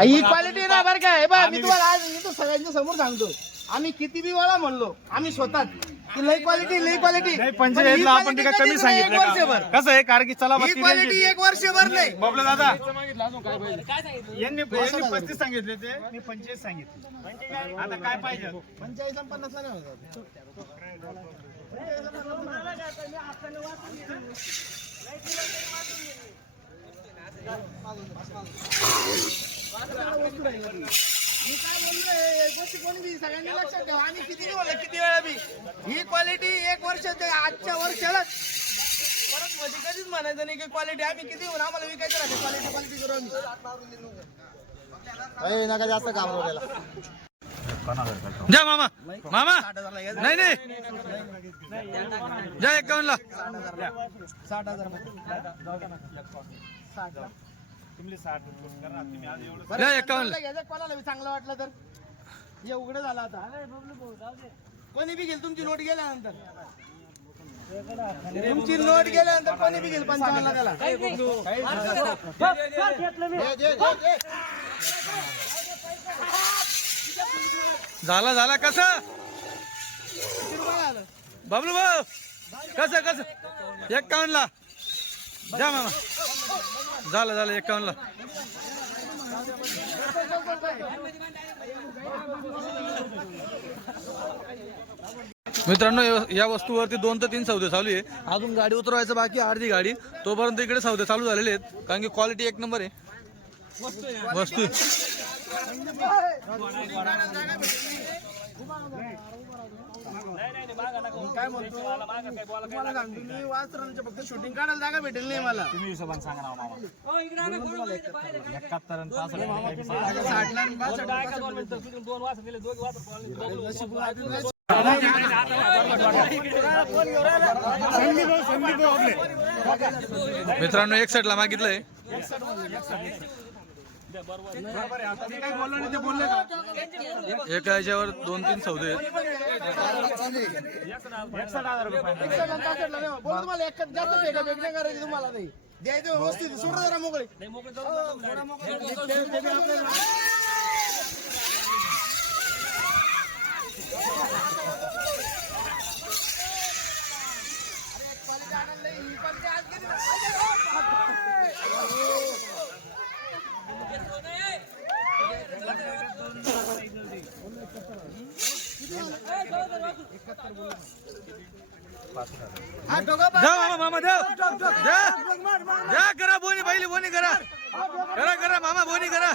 ही quality ना बरं काय बा, मी तुम्हाला आज मी तो सगळ्यांच्या समोर सांगतो. आम्ही किती बी वेळा म्हणलो आम्ही स्वतः की लई क्वालिटी लई क्वालिटी. पंचायतला आपण तिला कमी सांगितलं कसं आहे कारण की चला ही क्वालिटी एक वर्षभर नाही. बबला दादा यांनी 35 सांगितले ते मी 25 सांगितले. आता काय पाहिजे 45 आणि 50 नाही होत. मी काय बोललोय गोष्टी कोणी बी सगळ्यांनी लक्षात ठेवा. आम्ही किती बोललो किती वेळा बी ही क्वालिटी एक वर्ष आजच्या वर्षाला परत मध्ये कधीच म्हणायचं नाही की क्वालिटी आम्ही किती होऊन आम्हाला विकायचं राहते. क्वालिटी क्वालिटी करू आम्ही नका जास्त घाबरवलेला. जा मामा मामा नाही नाही जा 51ला 60,000 कोणाला बी चांगलं वाटलं तर हे उघडं झालं आता. कोणी बी घेईल तुमची नोट गेल्यानंतर तुमची नोट गेल्यानंतर कोणी बी घेईल 55 त्याला. झाला झाला कसं बबलू भाऊ कसं कसं 51ला जा मामा झालं झालं 51ला. मित्रांनो या वस्तूवरती 2 ते 3 सौदे चालू आहे. अजून गाडी उतरवायचं बाकी अर्धी गाडी तोपर्यंत इकडे सौदे चालू झालेले आहेत कारण की क्वालिटी एक नंबर आहे वस्तू. काय म्हणतो तुम्हाला सांगतो मी वासरांच्या फक्त शूटिंग काढायला जागा भेटेल नाही मला. तुम्ही हिशोबाने सांगा ना मामा 71 आणि 65 मित्रांनो 61 ला मागितलंय. एका याच्यावर 2-3 सौदे आहेत. तुम्हाला नाही द्यायचं व्यवस्थित सोडा जरा मोकळे. मामा मामा द्या करा बोनी पहिली बोनी करा करा करा मामा बोनी करा.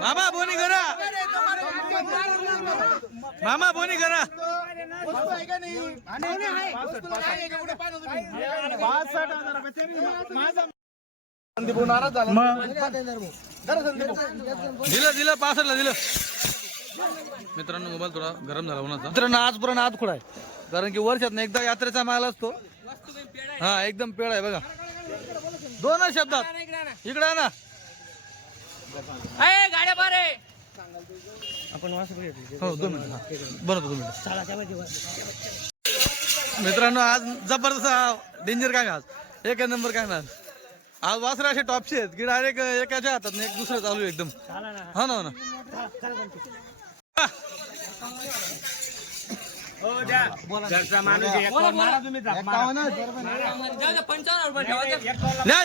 मामा बोनी करा मामा बोनी करा. नाराज झाला दिलं 65ला दिलं. मित्रांनो मोबाईल थोडा गरम झाला उन्हाचा. मित्रांनो आजपर्यंत आत खुडा आहे कारण की वर्षात एकदा यात्रेचा माल असतो. हा एकदम पेड आहे बघा 2 शब्दात. इकडे आहे ना गाड्या बारे आपण वास हो 2 मिनिट बनवतो 2 मिनिट. मित्रांनो आज जबरदस्त डेंजर काय आज एक नंबर काय आज. आज वासरे असे टॉपचे आहेत की डायरेक्ट एकाच्या हातात एक दुसरं चालू आहे एकदम. हा ना हो ना द्या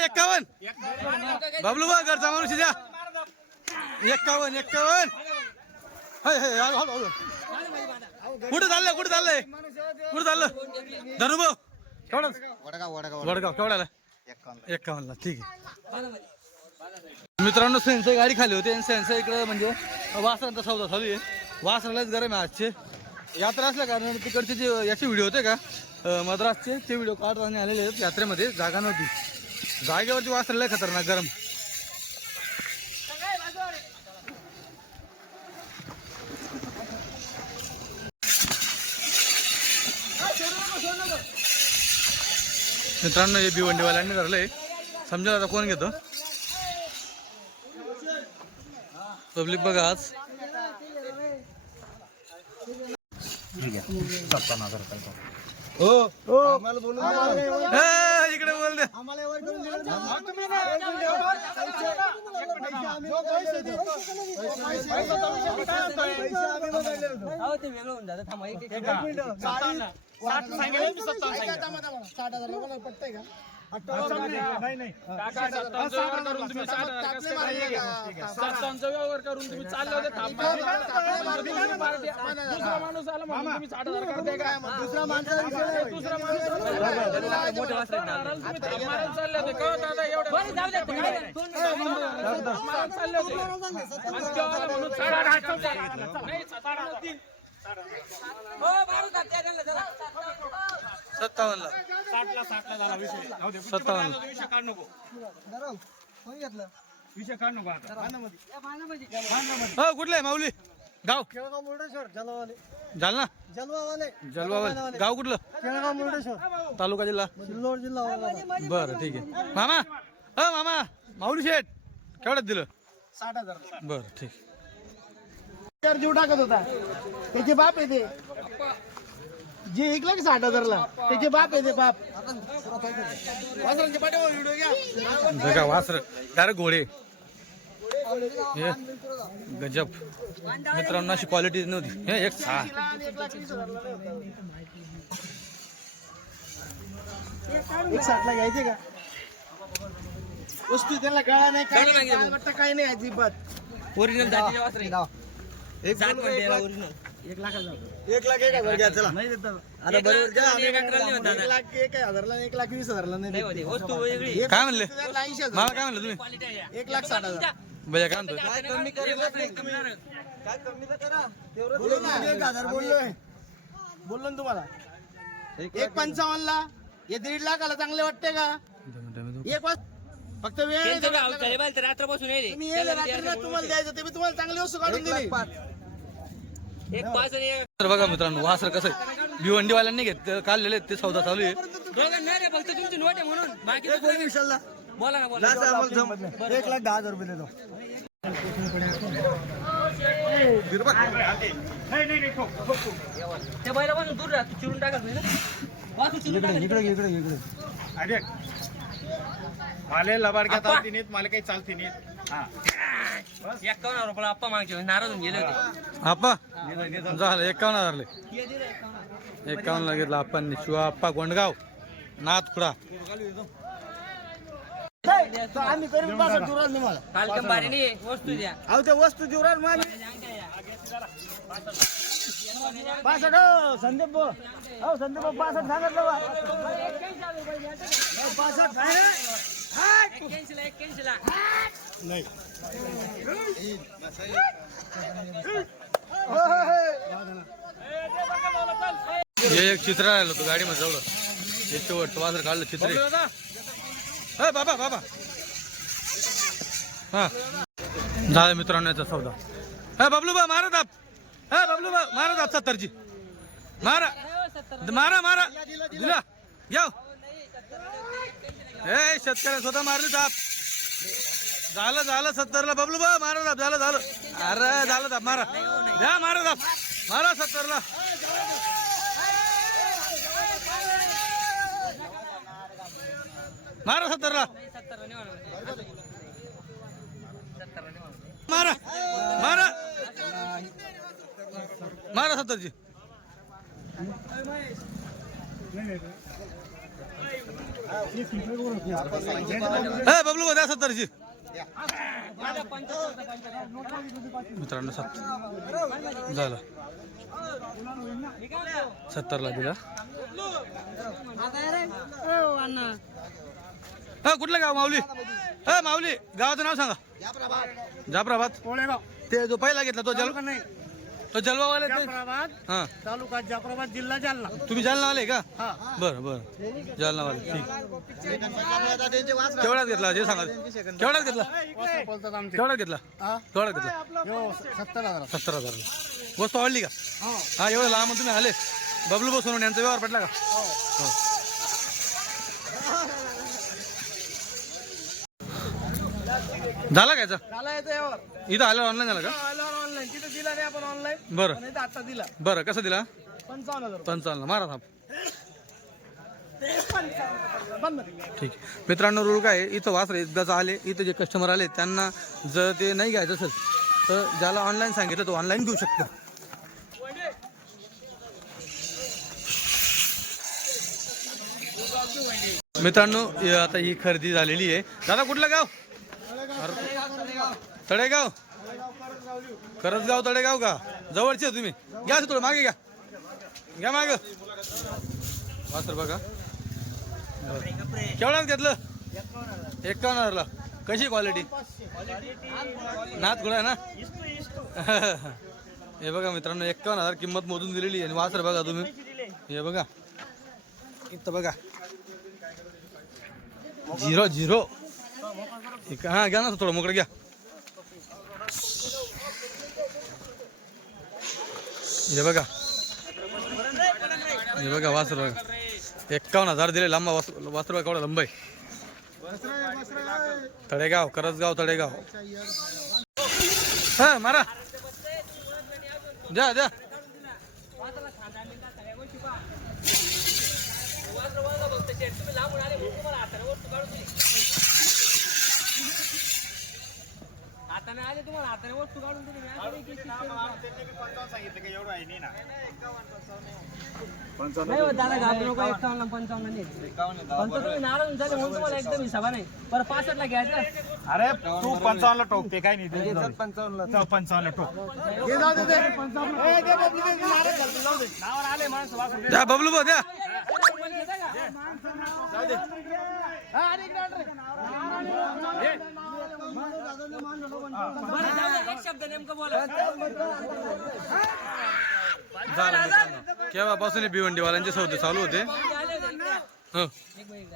51 बबलू बा घरचा माणूस द्या 51 कुठे चाललंय कुठे चाललंय कुठे चाललं धनु भाऊ केवढा वडगाव केवढ्याला 51ला ठीक आहे. मित्रांनो सेन्सर गाडी खाली होती आणि सेन्सर इकडे म्हणजे वासरांचा सौदा चालू आहे. वासरालाच गरम आहे आजचे यात्रा असल्या कारण तिकडचे जे याचे व्हिडिओ होते का मद्रासचे ते व्हिडिओ काढताना आलेले आहेत. यात्रेमध्ये जागा नव्हती जागेवरती वासराला खतरनाक गरम. मित्रांनो हे भिवंडीवाल्यांनी धरलंय समजा आता कोण घेतो पब्लिक बघा आज. इकडे बोल दे. व्यवहार करून तुम्ही चालले होते दुसरा माणूस आला म्हणून तुम्ही 60,000 करताय का? दुसरा माणूस चालले होते का दादा? एवढं चालले होते म्हणून 57 ला 60 झाला विषय. 57 विषय काढ नको, विषय काढ नको आता. कुठले माऊली गाव केळगाव मुर्डेश्वर जलवाले जालना जलवाले जलवावल गाव कुठलं केळगाव मुर्डेश्वर तालुका जिल्हा सिल्लोड जिल्हा औरंगाबाद. बरं ठीक आहे मामा मामा माऊली शेठ केवढ्यात दिलं 60,000 बरं ठीक जीव टाकत होता त्याचे बाप येते जे ऐकलं की 60,000ला त्याचे बाप येते बाप वासरांच्या पाठीवर व्हिडिओ घ्या बघा वासर डायरेक्ट घोडे हे गजब मित्रांनो अशी क्वालिटी नव्हती हे एक सहा 1,60,000 घ्यायचे का वस्तू त्याला गळा नाही काय नाही वाटतं काही नाही अजिबात ओरिजिनल जातीचे वासरे. एक लाख 1,01,000 घ्या चला नाही देत आता बरोबर द्या आम्ही 1,01,000 ला 1,20,000 नाही देत. वस्तू वेगळी. काय म्हणले 80,000 मला काय म्हणलं तुम्ही 1,60,000 भैया काय म्हणतो काय कमी तर करा 1,000 बोललोय बोललो ना तुम्हाला 1,55,000 ला हे 1,50,000 लाखाला चांगले वाटते का एक वाज फक्त वेळ आहे त्यांचं तेवढा गाव आपल्याकडे. चालेल, तर रात्रपासून येईल. तुम्ही येले रात्रीला तुम्हाला द्यायचं ते मी तुम्हाला चांगली वस्तू काढून दिली एक पाच आणि एक तर बघा मित्रांनो वासर कसं आहे भिवंडीवाल्यांनी घेत काढलेले ते सौदा चालू आहे दोघं नाही रे, फक्त तुमची नोट आहे म्हणून बाकी बोला ना बोला. 1,10,000 रुपये देतो त्या बैलापासून दूर राहा, तू चिरून टाका तुम्ही ना. वासू चिरून टाका. मला लबाडक्या चालती नाहीत मला काही चालती नाहीत 51 रुपयाला आप्पा मागचे नाराज होऊन गेले होते. आप्पा झालं 51,000 51 घेतला आपण शिवा आप्पा गोंडगाव नाथखुडा आम्ही करून पासष्ट दुराल तुम्हाला कालकम बारीने वस्तू द्या. अहो ते वस्तू जुराल मग पासष्ट संदीप भाऊ हो संदीप भाऊ 65 सांगितलं बा 65 आहे 81 ला. नाही हे एक चित्र राहिलं होतं गाडीमध्ये जवळ हे शेवट वासर काढलं चित्र हे बाबा बाबा हा झालं मित्रांनो याचा सौदा हे बबलू बा मारा दाब हे बबलू बा मारा दाब 70ची मारा मारा मारा दिला घ्या हे शेतकऱ्या स्वतः मारली दाब झालं झालं 70ला बबलू बा मारा दाब झालं झालं अरे झालं दाब मारा द्या मारा दाब मारा 70ला मारा 70ला मारा मारा मारा 70ची बबलू द्या 70ची मित्रांनो 70 झालं 70ला दिला कुठलं गाव माऊली माऊली गावाचं नाव सांगा जाफराबाद ते जो पहिला घेतला तो जल नाही तो जलवावाले ते जाफराबाद हा तालुका जाफराबाद जिल्हा जालना तुम्ही जालनावाले का हा बरं बरं जालनावाले ठीक केवढ्यात घेतला जे सांगा केवढ्यात घेतला बोलतात आमचे केवढ्यात घेतला हा केवढ्यात घेतला 70,000 70,000 वस्तू आवडली का हा एवढं लांब तुम्ही आले बबलू बसून यांचा व्यवहार पडला का हो झाला का याचा झाला येतो यावर इथं आल्यावर ऑनलाईन झाला का ऑनलाईन तिथे दिला नाही आपण ऑनलाईन बरं आता दिला बरं कसं दिला 55,000 55 मारा थांब. बंद. ठीक आहे मित्रांनो, रूल काय आहे, इथं वासरे एकदाच आले, इथं जे कस्टमर आले त्यांना जर ते नाही घ्यायचं असेल तर ज्याला ऑनलाईन सांगितलं तो ऑनलाईन घेऊ शकतो. मित्रांनो आता ही खरेदी झालेली आहे. दादा कुठलं गाव? तळेगाव. करजगाव तळेगाव का? जवळचे आहे तुम्ही. घ्या थोडं मागे घ्या, घ्या माग. वासर बघा केवढ्यात घेतलं? 51,000ला. कशी क्वालिटी? नाथ गुळा ना. हे बघा मित्रांनो 51,000 किंमत मोजून दिलेली आणि वासर बघा तुम्ही. हे बघा इथं बघा 0-0. हा घ्या ना थोडं मोकळं घ्या. हे बघा, हे बघा वासर बघा 51,000 दिले. लांबा वासर बघा केवढा लंबाई. तळेगाव, करजगाव तळेगाव. हा मारा द्या द्या. हाताने आले तुम्हाला, हाताने वस्तू काढून दिली. नाही हो दादा, घाबरू नको. 51 55 नाही. पण तुम्ही नाराज झाले म्हणून तुम्हाला एकदम हिसाबा नाही. बरं 65 ला घ्यायचं. अरे तू 55 ला टोकते काय नाही. 55 ला टोक. हे जाऊ दे ते. ए, दे बबलू दे, नाराज झालते, जाऊ दे. नावावर आले माणसं वासरू दे. द्या बबलू भाऊ द्या. हा, आणि इकडे आण रे. बरं जाऊ दे, एक शब्द नेमकं बोला. झालं मित्रांनो. केव्हापासून भिवंडीवाल्यांचे सौदे चालू होते. हो एक मिनिट.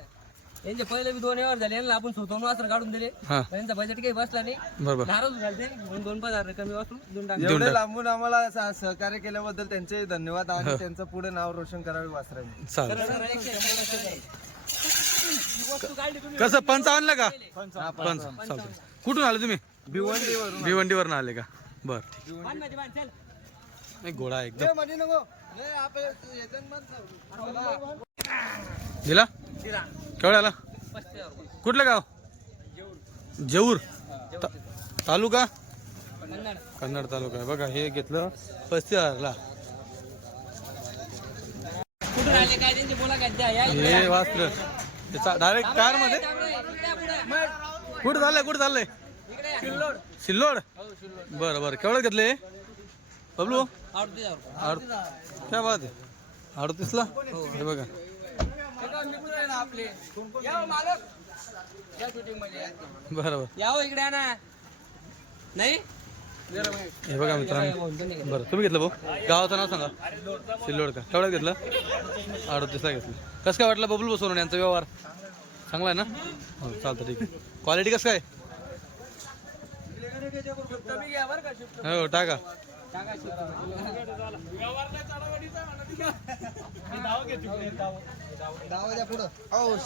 यांचे पहिले बी 2 व्यवहार झाले. यांना आपण स्वतःहून वासर काढून दिले. हा यांचा बजेट काही बसला नाही. बरोबर. नाराज झाले म्हणून 2-5 कमी वासरून देऊन टाकले. देऊन टाक. लांबून आम्हाला सहकार्य केल्याबद्दल त्यांचे धन्यवाद आणि त्यांचं पुढे नाव रोशन करावे वासरांनी. चालेल. वस्तू काढली तुम्ही. कसं 55 ला का? 55 चालतं. कुठून आले तुम्ही? भिवंडीवरून आले का? बर ठीक. बांध माझी, बांध, चल. एक घोडा आहे एकदम. मध्ये नको दिला दिला. केवढ्याला? 35,000. कुठलं गाव? जेऊर तालुका कन्नड. कन्नड तालुका आहे बघा. हे घेतलं 35,000ला. कुठून आले काय त्यांचे बोला काय द्या. या इकडे. हे वास्त्र त्याचा डायरेक्ट कार मध्ये. कुठं चाललंय? कुठं चाललंय? सिल्लोड. बरं बरं. केवढं घेतले बबलू? 38,000. काय बात आहे. 38ला. हे बघा बरोबर. या हो इकडे ना. नाही हे बघा मित्रांनो. बरं तुम्ही घेतलं भाऊ? गावाचं नाव सांगा. सिल्लोड का? केवढं घेतलं? 38ला घेतलं. कसं काय वाटलं बबलू बसवून यांचा व्यवहार? चांगला आहे ना? हो चालतं ठीक आहे. क्वालिटी कसं काय? हो टाका.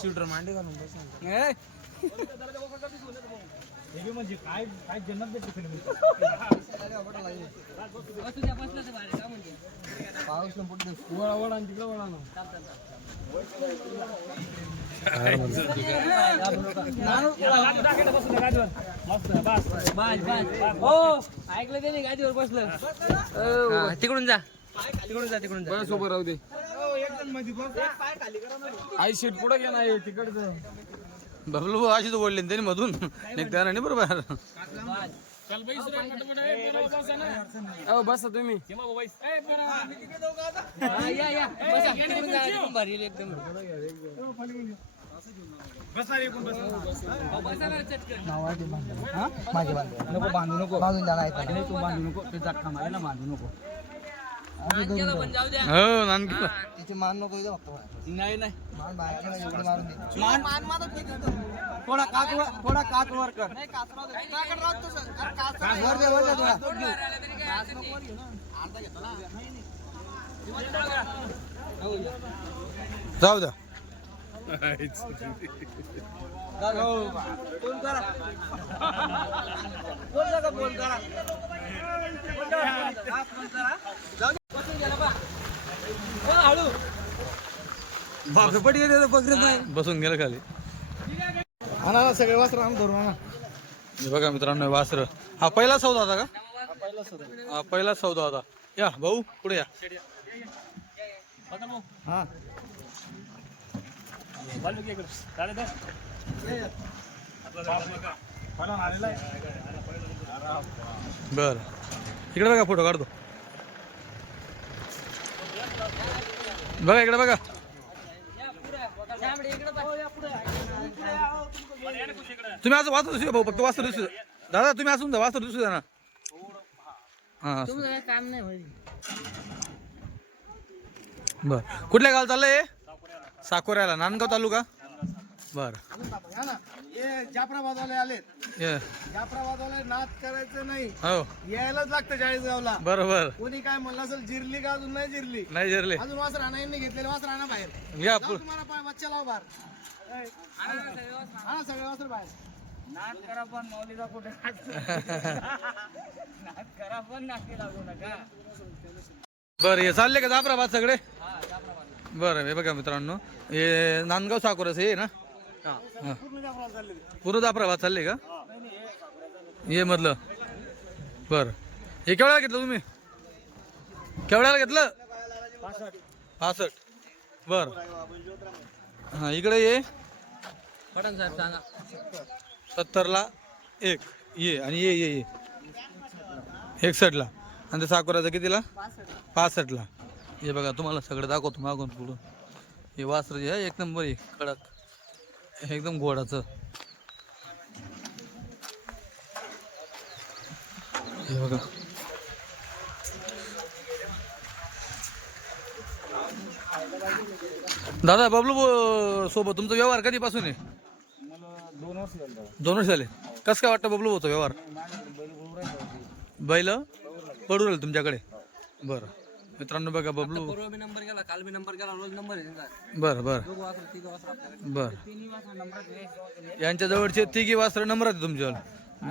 शूटर मांडी घालून म्हणजे काय काय जन्नत भेटते फिल्म. हो ऐकलं ते नाही. गाडीवर बसलं. तिकडून जा, तिकडून जा, तिकडून जा. सोबत राहू दे. आई सीट पुढे घ्या नाही तिकडचं. बबलू भाऊ अशीच ओढली ना त्यांनी मधून निघता नाही बरोबर. बसा तुम्ही. हा, या या बसा. तिकडून जा, तिकडून भारी येईल एकदम. बसा ना चटकन. नको बांधू नको. बांधून द्या नाही. तू बांधू नको. ते धक्का मारायला बांधू नको. नानकेला पण जाऊ द्या. हो नानकी. तिथे मान नको इथे फक्त. नाही नाही. मान बाहेर एवढी मारून दे. थोडा काच वर कर. वर दे वर दे थोडा. जाऊ द्या. फोन करा. फोन करा. बसून गेला बा. बसून गेलं खाली. आणा सगळे वासर आम धरून आणा. हे बघा मित्रांनो वासर. हा पहिला सौदा होता का? हा पहिला सौदा होता. या भाऊ पुढे या. हा बर इकडे बघा फोटो काढतो. बघा इकडे बघा. तुम्ही असं वाचत दिसू भाऊ फक्त वाचत दिसू. दादा तुम्ही असून जा वाचत दिसू द्या ना. हा काम नाही बर कुठल्या गावाला चाललंय? साकोऱ्याला नांदगाव तालुका. बर हे जाफराबादवाले आलेत. जाफराबादवाले नाद करायचं नाही, हो यायलाच लागतं चाळीसगावला. बरोबर. कोणी काय म्हणलं असेल जिरली का अजून नाही जिरली, नाही जिरले अजून वासर आणायला घेतलेले वासर आणा बाहेर. या जाऊ तुम्हाला बच्चा लावा बाहेर. आणा सगळे वासर बाहेर. नाद करा पण मौलीचा कुठे नाद करा पण नाकी लागू नका. बरं हे चालले का जाफराबाद सगळे? बरं हे बघा मित्रांनो हे नांदगाव साकोरस हे ना. हा. पूर्ण जाफराबाद चालले का हे मधलं? बरं हे केवढ्याला घेतलं तुम्ही? केवढ्याला घेतलं? 65. बरं हा इकडे ये पठाण साहेब सांगा. 70ला एक ये आणि ये 61ला आणि ते साकोराचं कितीला? 65ला. हे बघा तुम्हाला सगळं दाखवतो मागून पुढून. हे वासर जे आहे एक नंबर आहे कडक एकदम घोडाचं. हे बघा दादा बबलू सोबत तुमचा व्यवहार कधीपासून आहे? 2 वर्ष झाले. कसं काय वाटतं बबलू होतो व्यवहार? बैल पडू राहील तुमच्याकडे. बरं मित्रांनो बघा बबलू. पूर्व बी नंबर गेला, काल बी नंबर गेला, रोज नंबर आहे त्यांचा. बरं बरं बरं यांच्या जवळचे तिघी वासर नंबर आहेत तुमच्यावर.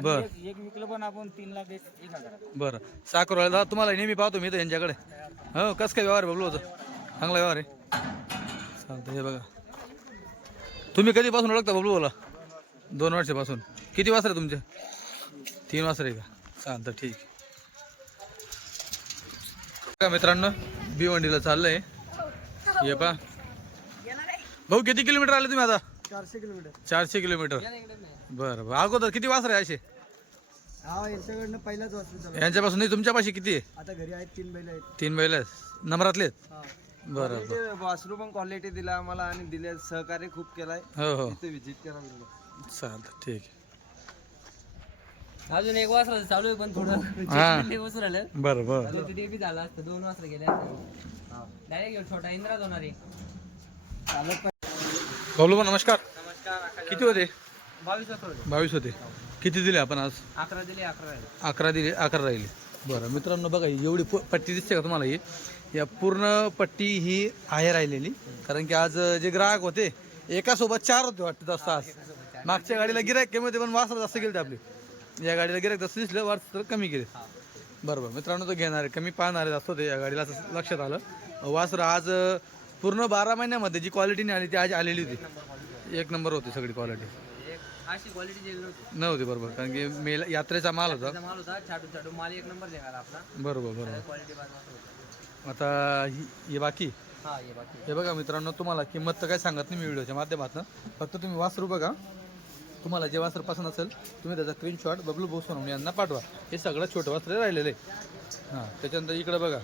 बरं एक विकलं पण आपण 3,01,000. बरं साखरवाला तुम्हाला नेहमी पाहतो मी तर यांच्याकडे. हो कसं काय व्यवहार बबलू होतं? चांगला व्यवहार आहे. चालतं हे बघा. तुम्ही कधीपासून ओळखता बबलू बोला? 2 वर्षापासून. किती वासर आहे तुमचे? 3 वासर आहे का? चालतं ठीक आहे. मित्रांनो भिवंडीला चाललंय. हे पा भाऊ किती किलोमीटर आले तुम्ही आता? 400 किलोमीटर. 400 किलोमीटर. बरं बरं अगोदर किती वासर आहे असे? हा यांच्याकडनं पहिलाच वासर. यांच्यापासून नाही तुमच्यापाशी किती आहे? आता घरी आहेत 3 बैल आहेत. 3 बैल आहेत नंबरातले आहेत. बरं बरं वासरू पण क्वालिटी दिला आम्हाला आणि दिले सहकार्य खूप केलाय. हो हो तिथे विजिट करा. चालतं ठीक आहे. अजून एक वासर चालू आहे पण थोडं हा. वसूल आलं. बरं बरं ते बी झालं असतं. 2 वासर गेले डायरेक्ट छोटा इंद्राज होणार आहे. बबलू नमस्कार. किती होते? 22 होते. किती दिले आपण आज? 11 दिले, 11 राहिले. 11 दिले 11 राहिले. बरं मित्रांनो बघा ही एवढी पट्टी दिसते का तुम्हाला? ही या पूर्ण पट्टी ही आहे राहिलेली. कारण की आज जे ग्राहक होते एका सोबत 4 होते वाटतं जास्त. आज मागच्या गाडीला गिरायक कमी होते पण वासर जास्त गेले आपले. या गाडीला गिरायक जास्त दिसलं वासर कमी गेले. बरोबर मित्रांनो तो घेणारे कमी पाहणारे जास्त होते या गाडीला असं लक्षात आलं. वासर आज पूर्ण 12 महिन्यामध्ये जी क्वालिटी नाही आली ती आज आलेली होती. 1 नंबर होती सगळी क्वालिटी. अशी क्वालिटी नव्हती बरोबर कारण की मेल यात्रेचा माल होता. माल होता. छाटू माल 1 नंबर देणार आपला. बरोबर क्वालिटी बाजू. आता हे बाकी हा ये बाकी. हे बघा मित्रांनो तुम्हाला किंमत तर काय सांगत नाही मी व्हिडिओच्या माध्यमातून. फक्त तुम्ही वासरू बघा. तुम्हाला जे वासर पसंत असेल तुम्ही त्याचा स्क्रीनशॉट बबलू बोसवून यांना पाठवा. हे सगळं छोटं वासर राहिलेलं आहे. हां त्याच्यानंतर इकडं बघा.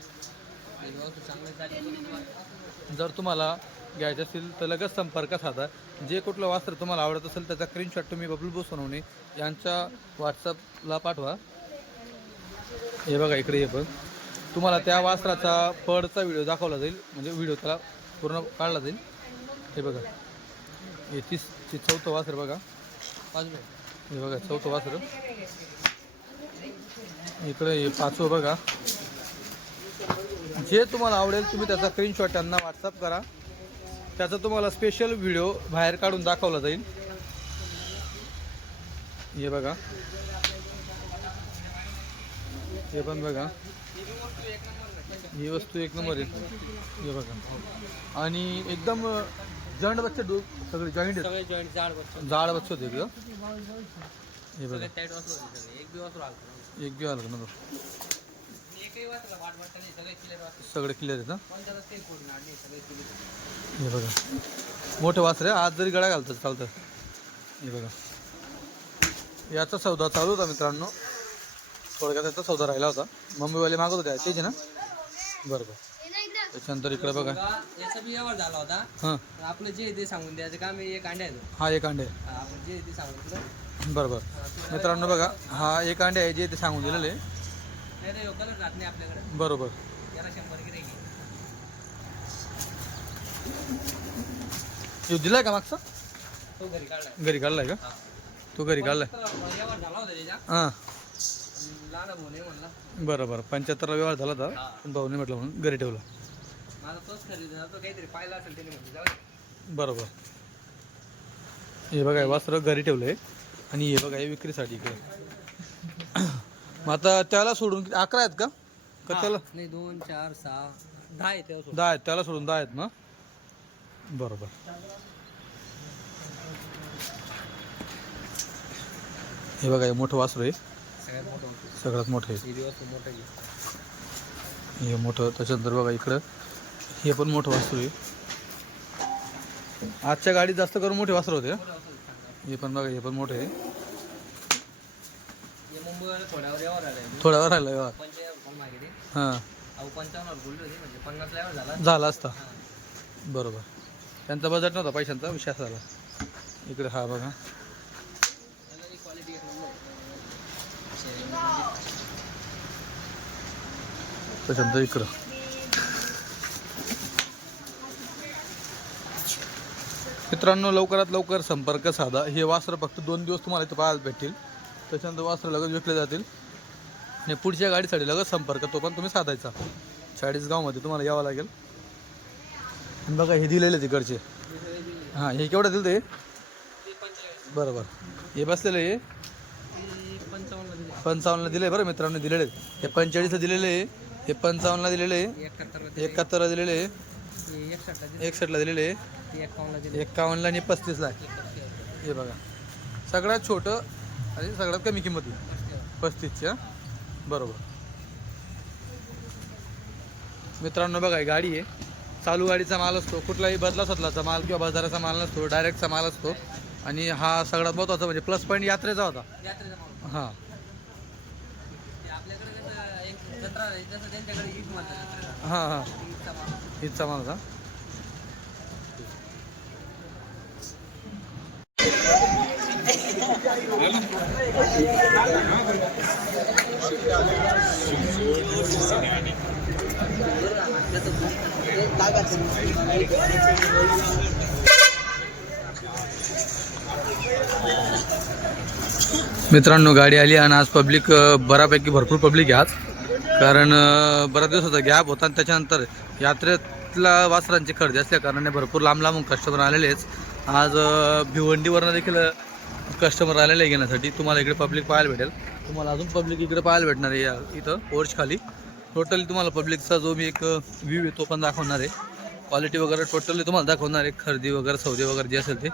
जर तुम्हाला घ्यायचं असेल तर लगेच संपर्क साधा. जे कुठलं वासर तुम्हाला आवडत असेल त्याचा स्क्रीनशॉट तुम्ही बबलू बोसवणे यांच्या व्हॉट्सअपला पाठवा. हे बघा इकडे हे पण तुम्हाला त्या वासराचा फळचा व्हिडिओ दाखवला जाईल. म्हणजे व्हिडिओ त्याला पूर्ण काढला जाईल. हे बघा हे 34 वासर बघा. हे बघा 4थं वासर. इकडे हे 5वं बघा. जे तुम्हाला आवडेल तुम्ही त्याचा स्क्रीनशॉट त्यांना व्हॉट्सअप करा. त्याचा तुम्हाला स्पेशल व्हिडिओ बाहेर काढून दाखवला जाईल. हे बघा हे पण बघा. ही वस्तू एक नंबर आहे. हे बघा आणि एकदम जॉईंट बच्चे सगळे जॉईंट आहेत. सगळे जॉईंट जाड बसतो जाड बच्चे होते एकदम. हे बघा टाईट वासरू होते सगळे. एक बी वासरू आलं एक बी आलं का ना एकही वासरू वाट वाटत नाही. सगळे क्लिअर वासरू. सगळे क्लिअर आहेत ना. कोणत्यालाच काही फोड नाही. सगळे क्लिअर. हे बघा मोठे वासरे आज जरी गळा घालतात चालतं. हे बघा याचा सौदा चालू होता मित्रांनो. थोडक्यात याचा सौदा राहिला होता. मुंबईवाले मागत होते तेच ना. बरोबर. त्याच्यानंतर इकडे बघा याचा बी व्यवहार झाला होता. हां आपलं जे ते सांगून द्यायचं काम हे एक अंडे आहे. हा एक अंडे आपण जे ते सांगून दिलं. बरोबर. मित्रांनो बघा हा एक अंडे आहे जे ते सांगून दिलेले. नाही रे कलर राहत नाही आपल्याकडे. बरोबर. याला 100 गिरे घे. यो दिलाय का मागचा तो घरी काढलाय. घरी काढलाय का तो घरी काढलाय. व्यवहार झाला होता त्याच्या. हां लहान भाऊ नाही म्हणला. बरोबर 75 व्यवहार झाला होता पण भाऊने म्हटलं म्हणून घरी ठेवला. माझा तोच खरेदी झाला. तो काहीतरी पाहिला असेल त्याने म्हणजे जाऊ दे. बरोबर. हे बघा हे वासरं घरी ठेवलंय आणि हे बघा हे विक्रीसाठी इकडे. मग आता त्याला सोडून 11 आहेत का त्याला नाही 2 4 6 10 आहे त्यावर. 10 आहेत. त्याला सोडून 10 आहेत ना. बरोबर. हे बघा हे मोठं वासरू आहे. सगळ्यात मोठं सगळ्यात मोठं आहे. हे दिवस मोठं आहे. हे मोठं. त्याच्यानंतर बघा इकडं हे पण मोठं वासरू आहे. आजच्या गाडीत जास्त करून मोठे वासरू होते. हे पण बघा हे पण मोठे आहे. हे मुंबईवाले थोड्यावर व्यवहार आलाय. थोड्यावर राहिला व्यवहार. 55 मागे ते. हां अहो 55 वर बोलले होते म्हणजे 50 ला व्यवहार झाला. झाला असता. बरोबर. त्यांचा बजेट नव्हता पैशांचा विषय झाला. इकडे हा बघा क्वालिटी त्याच्यानंतर इकडं मित्रांनो लवकरात लवकर संपर्क साधा. हे वासरं फक्त 2 दिवस तुम्हाला इथं पाहायला भेटतील. त्याच्यानंतर वासरं लगेच विकले जातील आणि पुढच्या गाडीसाठी लगेच संपर्क तो पण तुम्ही साधायचा. 40 गावमध्ये तुम्हाला यावं लागेल. आणि बघा हे दिलेले तिकडचे. हां हे केवढं दिलं ते. बरोबर. हे बसलेलं हे 55ला दिले. बरं मित्रांनो दिलेले. हे 45ला दिलेले आहे. हे 55ला दिलेले आहे. 71ला दिलेले आहे. 61ला दिलेले आहे. 51ला आणि 35ला आहे. हे बघा सगळ्यात छोटं आणि सगळ्यात कमी किंमती 35ची. बरोबर. मित्रांनो बघा ही गाडी आहे. चालू गाडीचा माल असतो. कुठलाही बदला सदलाचा माल किंवा बाजाराचा माल नसतो. डायरेक्टचा माल असतो. आणि हा सगळ्यात महत्त्वाचा म्हणजे प्लस पॉईंट यात्रेचा होता. हां आपल्याकडे कसं एक जत्रा आहे तसं त्यांच्याकडे ईद म्हणतात. हां हां हीचा माल होता. मित्रांनो गाडी आली आणि आज पब्लिक बऱ्यापैकी भरपूर पब्लिक आहे आज. कारण बऱ्याच दिवसाचा गॅप होता आणि त्याच्यानंतर यात्रेतला वासरांची खरेदी असल्या कारणाने भरपूर लांब लांबून कस्टमर आलेलेच. आज भिवंडीवरनं देखील कस्टमर आलेले आहे घेण्यासाठी. तुम्हाला इकडे पब्लिक पाहायला भेटेल. तुम्हाला अजून पब्लिक इकडे पाहायला भेटणार आहे इथं पोर्च खाली. टोटली तुम्हाला पब्लिकचा जो मी एक व्ह्यू आहे तो पण दाखवणार आहे. क्वालिटी वगैरे टोटली तुम्हाला दाखवणार आहे. खरेदी वगैरे सौदे वगैरे जे असेल ते.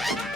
आहे